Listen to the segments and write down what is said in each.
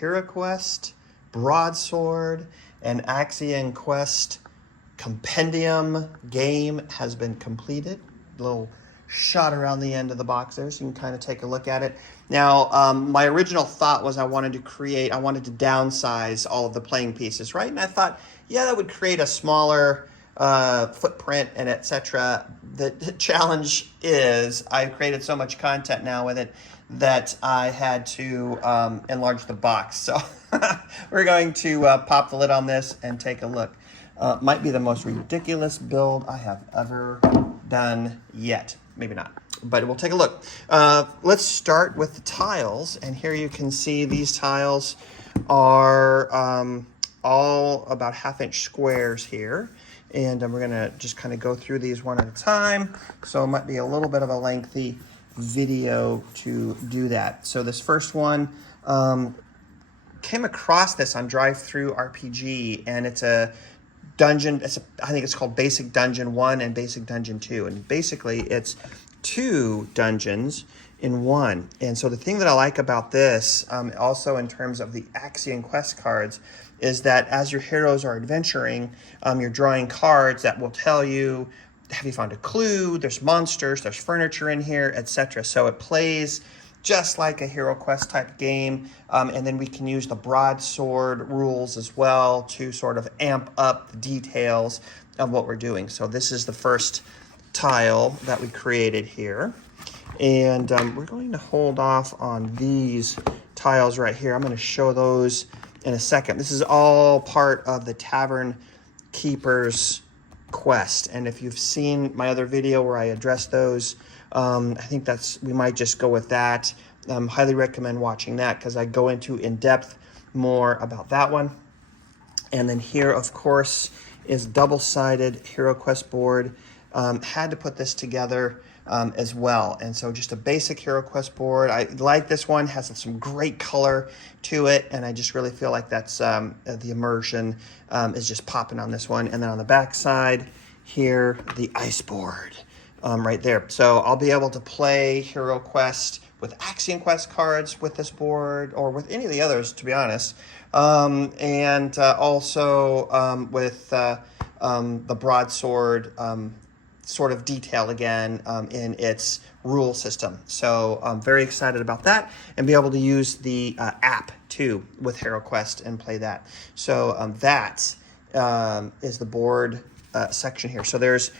Heroquest, Broadsword, and Axianquest compendium game has been completed. A little shot around the end of the box there, so you can kind of take a look at it. Now, my original thought was I wanted to downsize all of the playing pieces, right? And I thought, yeah, that would create a smaller footprint and etc. The challenge is I've created so much content now with it that I had to enlarge the box. So we're going to pop the lid on this and take a look. Might be the most ridiculous build I have ever done yet. Maybe not, but we'll take a look. Let's start with the tiles. And here you can see these tiles are all about 1/2 inch squares here. And we're gonna just kind of go through these one at a time. So it might be a little bit of a lengthy video to do that. So this first one, came across this on Drive-Thru RPG, and it's a dungeon. I think it's called Basic Dungeon 1 and Basic Dungeon 2. And basically it's 2 dungeons in one. And so the thing that I like about this, also in terms of the Axianquest cards, is that as your heroes are adventuring, you're drawing cards that will tell you, have you found a clue? There's monsters, there's furniture in here, etc. So it plays just like a Heroquest type game. And then we can use the Broadsword rules as well to sort of amp up the details of what we're doing. So this is the first tile that we created here. And we're going to hold off on these tiles right here. I'm going to show those in a second. This is all part of the Tavern Keeper's quest. And if you've seen my other video where I address those, I think we might just go with that. Highly recommend watching that because I go into in depth more about that one. And then here, of course, is double-sided Heroquest board. Had to put this together as well. And so just a basic Heroquest board. I like this one, has some great color to it. And I just really feel like that's the immersion is just popping on this one. And then on the back side here, the ice board. Right there. So I'll be able to play Heroquest with Axianquest cards with this board, or with any of the others, to be honest. And also with the Broadsword sort of detail again in its rule system. So I'm very excited about that, and be able to use the app too with Heroquest and play that. So that is the board section here. So there's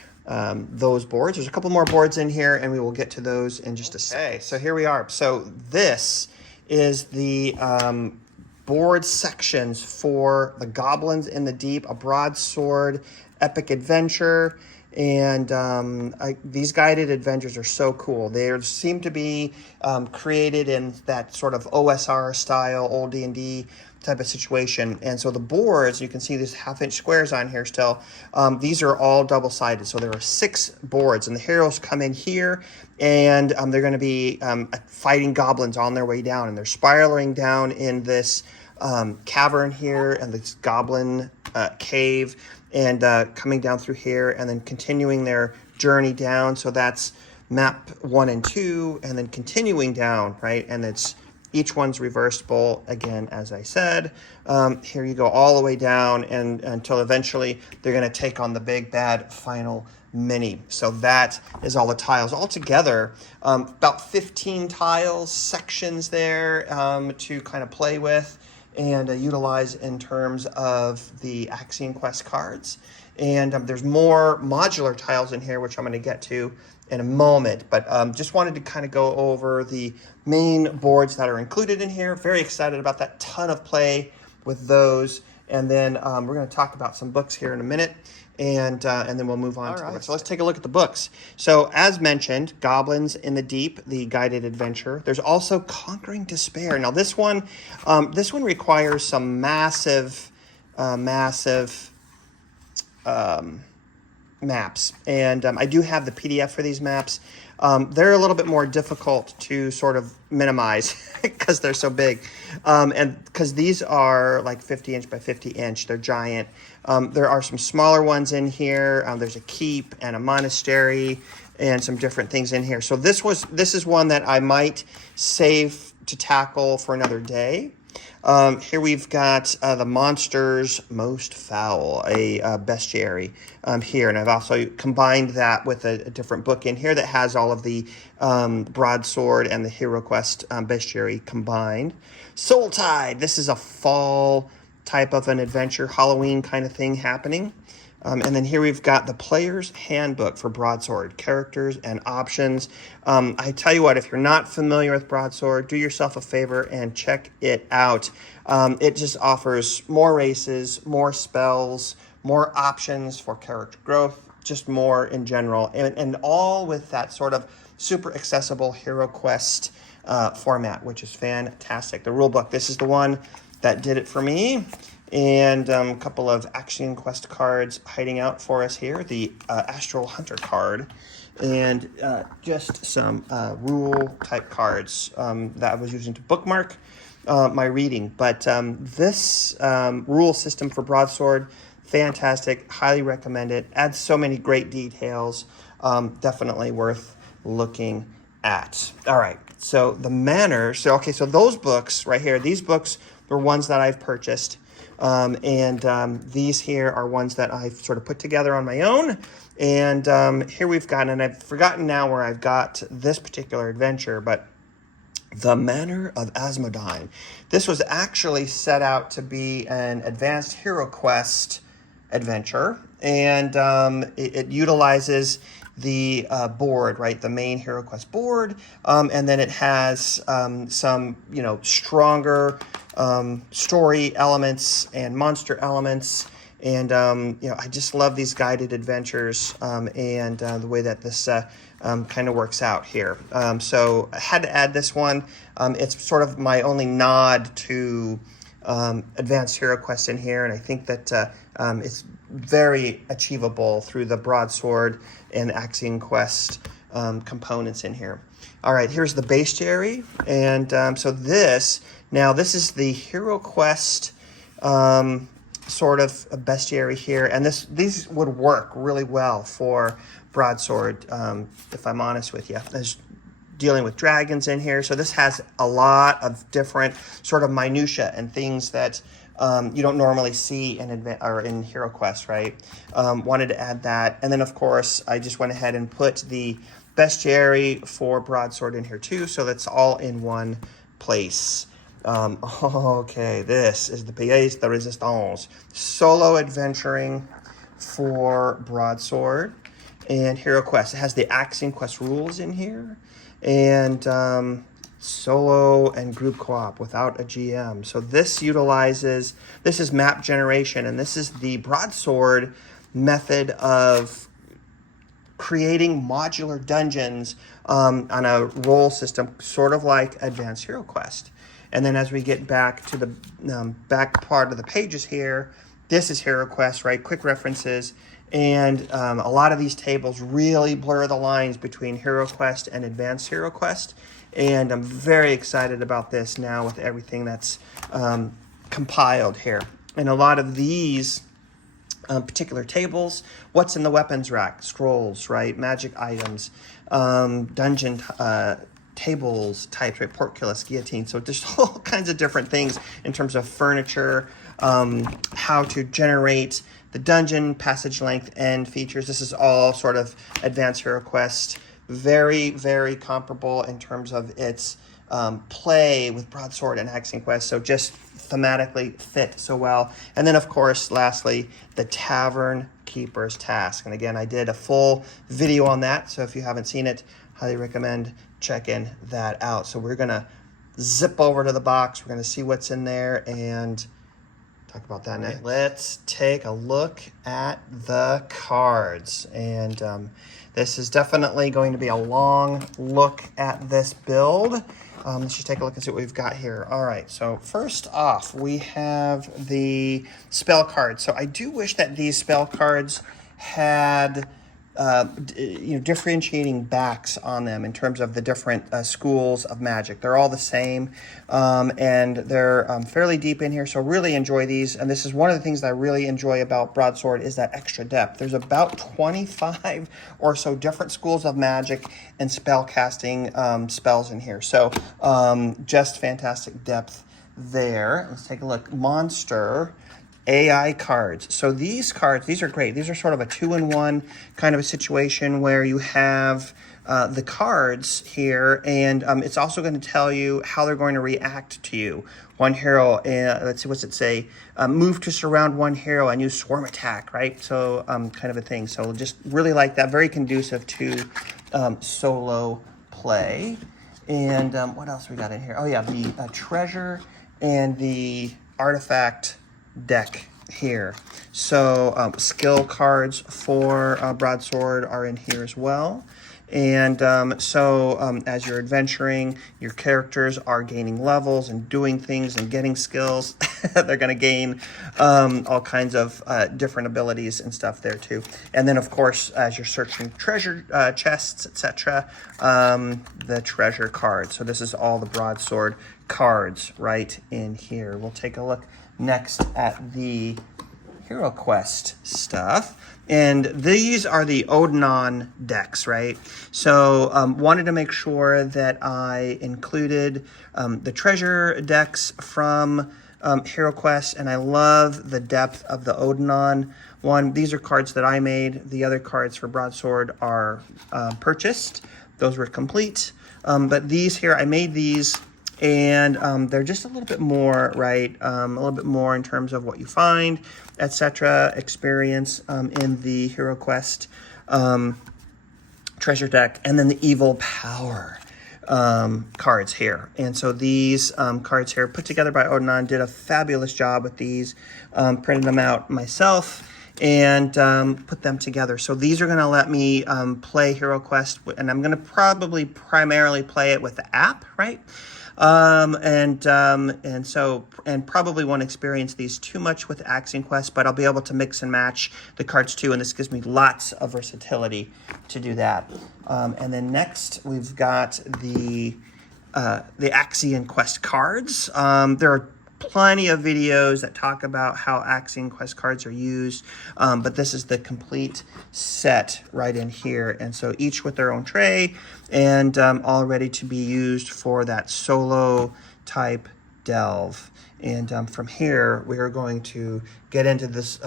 those boards. There's a couple more boards in here, and we will get to those in just a second. Okay, so here we are. So this is the board sections for the Goblins in the Deep, a Broadsword epic adventure. And these guided adventures are so cool. They seem to be created in that sort of OSR style, old D&D type of situation. And so the boards, you can see these 1/2 inch squares on here still. These are all double-sided. So there are 6 boards, and the heroes come in here, and they're going to be fighting goblins on their way down, and they're spiraling down in this cavern here and this goblin cave, and coming down through here and then continuing their journey down. So that's map 1 and 2, and then continuing down, right? And each one's reversible again, as I said. Here you go all the way down, and until eventually they're going to take on the big bad final mini. So that is all the tiles all together. About 15 tiles, sections there to kind of play with and utilize in terms of the Axianquest cards. And there's more modular tiles in here, which I'm going to get to in a moment, but just wanted to kind of go over the main boards that are included in here. Very excited about that. Ton of play with those. And then we're going to talk about some books here in a minute, and then we'll move on to the rest. So let's take a look at the books. So as mentioned, Goblins in the Deep, the guided adventure. There's also Conquering Despair. Now this one requires some massive maps, and I do have the PDF for these maps. They're a little bit more difficult to sort of minimize because they're so big, and because these are like 50 inch by 50 inch, they're giant. There are some smaller ones in here. There's a keep and a monastery and some different things in here. So this is one that I might save to tackle for another day. Here we've got the Monsters Most Foul, a bestiary here. And I've also combined that with a different book in here that has all of the Broadsword and the Heroquest bestiary combined. Soul Tide. This is a fall type of an adventure, Halloween kind of thing happening. And then here we've got the Player's Handbook for Broadsword, characters and options. I tell you what, if you're not familiar with Broadsword, do yourself a favor and check it out. It just offers more races, more spells, more options for character growth, just more in general, and all with that sort of super accessible HeroQuest format, which is fantastic. The rulebook, this is the one that did it for me. And a couple of Axianquest cards hiding out for us here. The Astral Hunter card. And just some rule-type cards that I was using to bookmark my reading. But this rule system for Broadsword, fantastic. Highly recommend it. Adds so many great details. Definitely worth looking at. All right. So the manner. So those books right here, these books were ones that I've purchased. These here are ones that I've sort of put together on my own. And here we've got, and I've forgotten now where I've got this particular adventure, but The Manor of Asmodine. This was actually set out to be an advanced HeroQuest adventure, and it utilizes the board, right, the main HeroQuest board, and then it has some, stronger story elements and monster elements, and I just love these guided adventures and the way that this kind of works out here. So I had to add this one. It's sort of my only nod to advanced HeroQuest in here, and I think that it's very achievable through the Broadsword and Axianquest components in here. All right, here's the bestiary, and so this is the HeroQuest sort of a bestiary here, and these would work really well for Broadsword, if I'm honest with you. There's dealing with dragons in here, so this has a lot of different sort of minutia and things that you don't normally see in HeroQuest, right? Wanted to add that, and then of course I just went ahead and put the bestiary for Broadsword in here too, so that's all in one place. Okay, this is the pièce de résistance, solo adventuring for Broadsword and HeroQuest. It has the Axianquest rules in here, and solo and group co-op without a GM. So this is map generation, and this is the Broadsword method of creating modular dungeons on a role system, sort of like Advanced HeroQuest. And then as we get back to the back part of the pages here, this is HeroQuest, right? Quick references. And a lot of these tables really blur the lines between HeroQuest and Advanced HeroQuest. And I'm very excited about this now with everything that's compiled here. And a lot of these particular tables, what's in the weapons rack, scrolls, right? Magic items, dungeon tables types, right? Portcullis, guillotine. So there's all kinds of different things in terms of furniture, how to generate the dungeon, passage length, and features. This is all sort of Advanced HeroQuest. Very, very comparable in terms of its play with Broadsword and Axianquest. So just thematically fit so well. And then, of course, lastly, the Tavern Keeper's Task. And again, I did a full video on that. So if you haven't seen it, highly recommend checking that out. So we're going to zip over to the box. We're going to see what's in there and talk about that next. Let's take a look at the cards. And this is definitely going to be a long look at this build. Let's just take a look and see what we've got here. All right, so first off, we have the spell cards. So I do wish that these spell cards had differentiating backs on them in terms of the different schools of magic. They're all the same, and they're fairly deep in here, so really enjoy these. And this is one of the things that I really enjoy about Broadsword is that extra depth. There's about 25 or so different schools of magic and spell casting spells in here. So just fantastic depth there. Let's take a look. Monster AI cards. So these cards, these are great. These are sort of a 2-in-1 kind of a situation where you have the cards here, and it's also going to tell you how they're going to react to you. One hero, let's see, what's it say? Move to surround one hero and use swarm attack, right? So kind of a thing. So just really like that. Very conducive to solo play. And what else we got in here? Oh yeah, the treasure and the artifact deck here. So skill cards for Broadsword are in here as well. And as you're adventuring, your characters are gaining levels and doing things and getting skills. They're going to gain all kinds of different abilities and stuff there too. And then, of course, as you're searching treasure chests, etc., the treasure cards. So this is all the Broadsword cards right in here. We'll take a look next at the Heroquest stuff. And these are the Odenon decks, right? So wanted to make sure that I included the treasure decks from Heroquest, and I love the depth of the Odenon one. These are cards that I made. The other cards for Broadsword are purchased. Those were complete. But these here, I made these, and they're just a little bit more, right? A little bit more in terms of what you find, etc. Experience in the Heroquest treasure deck, and then the evil power cards here. And so these cards here, put together by Odenon, did a fabulous job with these. Printed them out myself and put them together. So these are going to let me play Heroquest, and I'm going to probably primarily play it with the app, right? And probably won't experience these too much with Axianquest, but I'll be able to mix and match the cards too, and this gives me lots of versatility to do that. And then next we've got the Axianquest cards. There are plenty of videos that talk about how Axianquest cards are used, but this is the complete set right in here. And so each with their own tray and all ready to be used for that solo type delve. And from here, we are going to get into this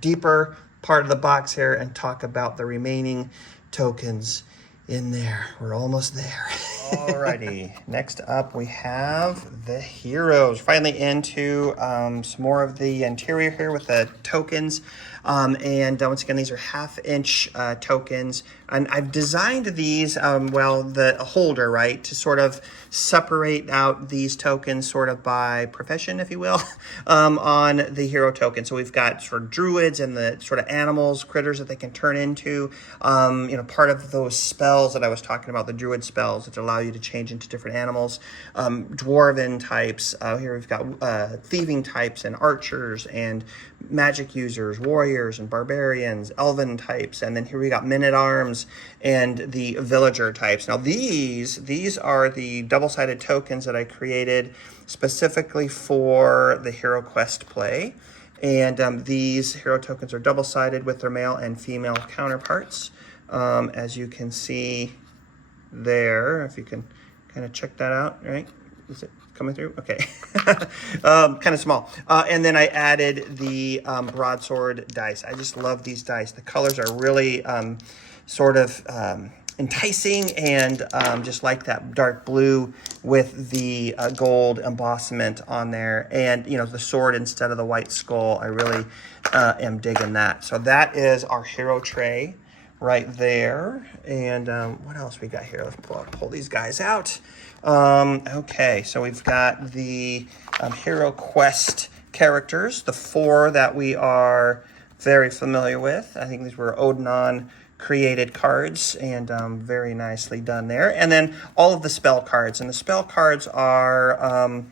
deeper part of the box here and talk about the remaining tokens in there. We're almost there. Alrighty, next up we have the heroes. Finally into some more of the interior here with the tokens. And once again, these are 1/2-inch tokens. And I've designed these, the holder, right, to sort of separate out these tokens sort of by profession, if you will, on the hero token. So we've got sort of druids and the sort of animals, critters that they can turn into. Part of those spells that I was talking about, the druid spells that allow you to change into different animals. Dwarven types. Here we've got thieving types and archers and magic users, warriors and barbarians, elven types, and then here we got men-at-arms and the villager types. Now these are the double-sided tokens that I created specifically for the Heroquest play. And these hero tokens are double-sided with their male and female counterparts. As you can see there, if you can kind of check that out, right? Is it coming through? Okay. Kind of small. And then I added the Broadsword dice. I just love these dice. The colors are really enticing, and just like that dark blue with the gold embossment on there. And, the sword instead of the white skull. I really am digging that. So that is our hero tray right there. And what else we got here? Let's pull these guys out. Okay, so we've got the Heroquest characters, the 4 that we are very familiar with. I think these were Odenon created cards, and very nicely done there. And then all of the spell cards, and the spell cards are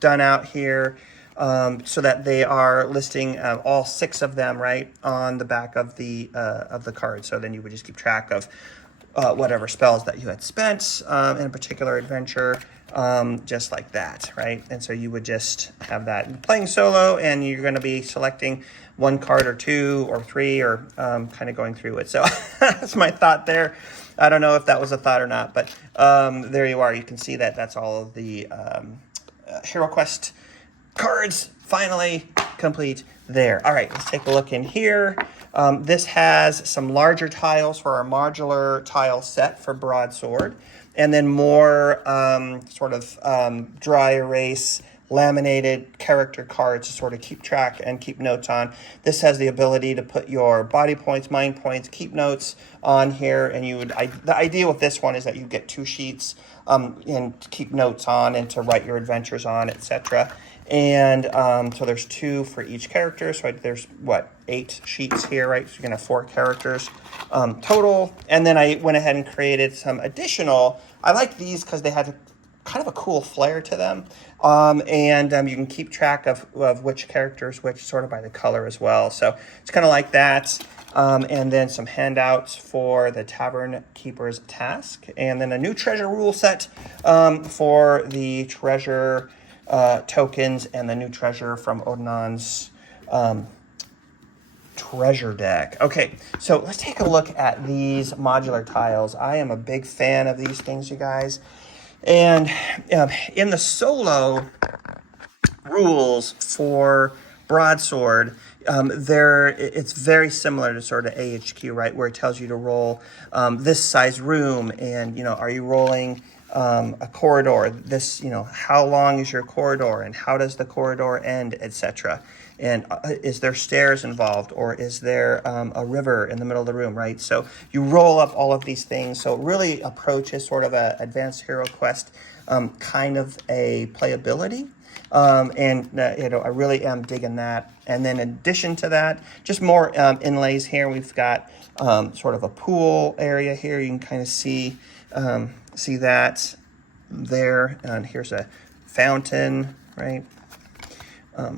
done out here so that they are listing all 6 of them right on the back of the card. So then you would just keep track of whatever spells that you had spent in a particular adventure, just like that, right? And so you would just have that playing solo, and you're going to be selecting 1 card or 2 or 3, or kind of going through it. So that's my thought there. I don't know if that was a thought or not, but there you are. You can see that that's all of the HeroQuest cards finally complete there. All right, let's take a look in here. This has some larger tiles for our modular tile set for Broadsword, and then more dry erase laminated character cards to sort of keep track and keep notes on. This has the ability to put your body points, mind points, keep notes on here, and the idea with this one is that you get 2 sheets and keep notes on and to write your adventures on, etc. And so there's 2 for each character. So there's 8 sheets here, right? So you're gonna have 4 characters total. And then I went ahead and created some additional. I like these because they had kind of a cool flair to them. You can keep track of which characters, which sort of by the color as well. So it's kind of like that. And then some handouts for the Tavern Keeper's Task. And then a new treasure rule set for the treasure tokens and the new treasure from Odinon's treasure deck. Okay, so let's take a look at these modular tiles. I am a big fan of these things, you guys. And in the solo rules for Broadsword, it's very similar to sort of AHQ, right, where it tells you to roll this size room, and are you rolling a corridor? This, how long is your corridor, and how does the corridor end, etc. And is there stairs involved, or is there a river in the middle of the room, right? So you roll up all of these things. So it really approaches sort of a advanced HeroQuest kind of a playability. I really am digging that. And then in addition to that, just more inlays here. We've got sort of a pool area here. You can kind of see that there. And here's a fountain, right?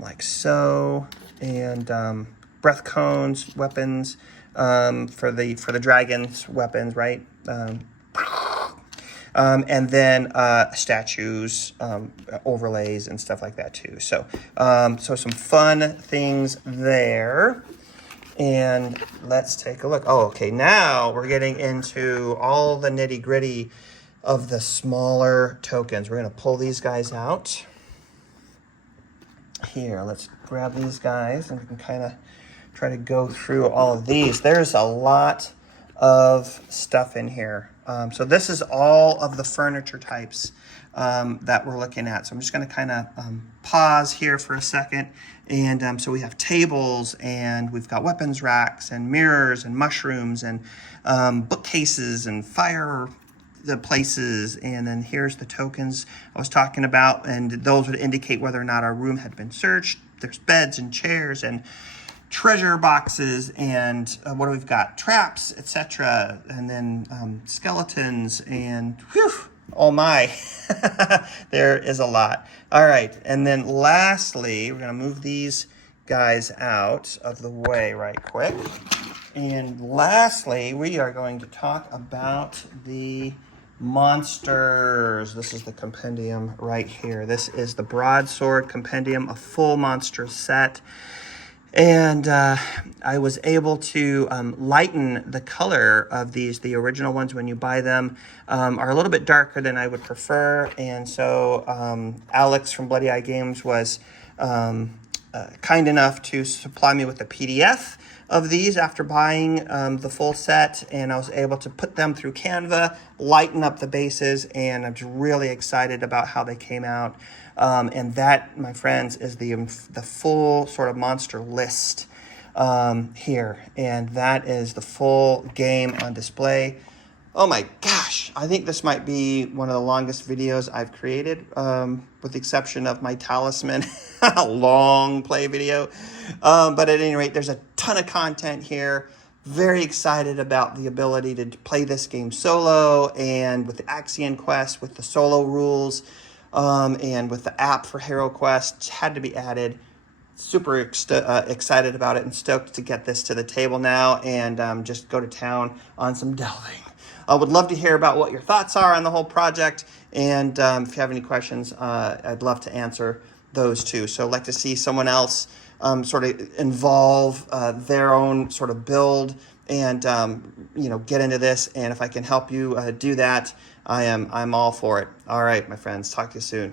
Like so, and breath cones, weapons for the dragon's weapons, right? And then statues, overlays, and stuff like that too. So, so some fun things there. And let's take a look. Oh, okay. Now we're getting into all the nitty gritty of the smaller tokens. We're going to pull these guys out. Here, let's grab these guys and we can kind of try to go through all of these. There's a lot of stuff in here. So this is all of the furniture types that we're looking at. So I'm just going to kind of pause here for a second. And so we have tables, and we've got weapons racks and mirrors and mushrooms and bookcases and fire the places, and then here's the tokens I was talking about, and those would indicate whether or not our room had been searched. There's beds and chairs and treasure boxes, and what do we've got? Traps, etc. And then skeletons, and whew, oh my, there is a lot. All right, and then lastly, we're gonna move these guys out of the way right quick. And lastly, we are going to talk about the monsters. This is the compendium right here. This is the Broadsword compendium, a full monster set. And I was able to lighten the color of these. The original ones, when you buy them, are a little bit darker than I would prefer. And so Alex from Bloody Eye Games was kind enough to supply me with a PDF of these after buying the full set, and I was able to put them through Canva, lighten up the bases, and I'm just really excited about how they came out. And that, my friends, is the full sort of monster list here, and that is the full game on display. Oh my gosh, I think this might be one of the longest videos I've created, with the exception of my Talisman long play video. But at any rate, there's a ton of content here. Very excited about the ability to play this game solo, and with the Axianquest, with the solo rules, and with the app for Heroquest, had to be added. Super excited about it and stoked to get this to the table now and just go to town on some delving. I would love to hear about what your thoughts are on the whole project, and if you have any questions, I'd love to answer those too. So I'd like to see someone else sort of involve their own sort of build and get into this. And if I can help you do that, I'm all for it. All right, my friends, talk to you soon.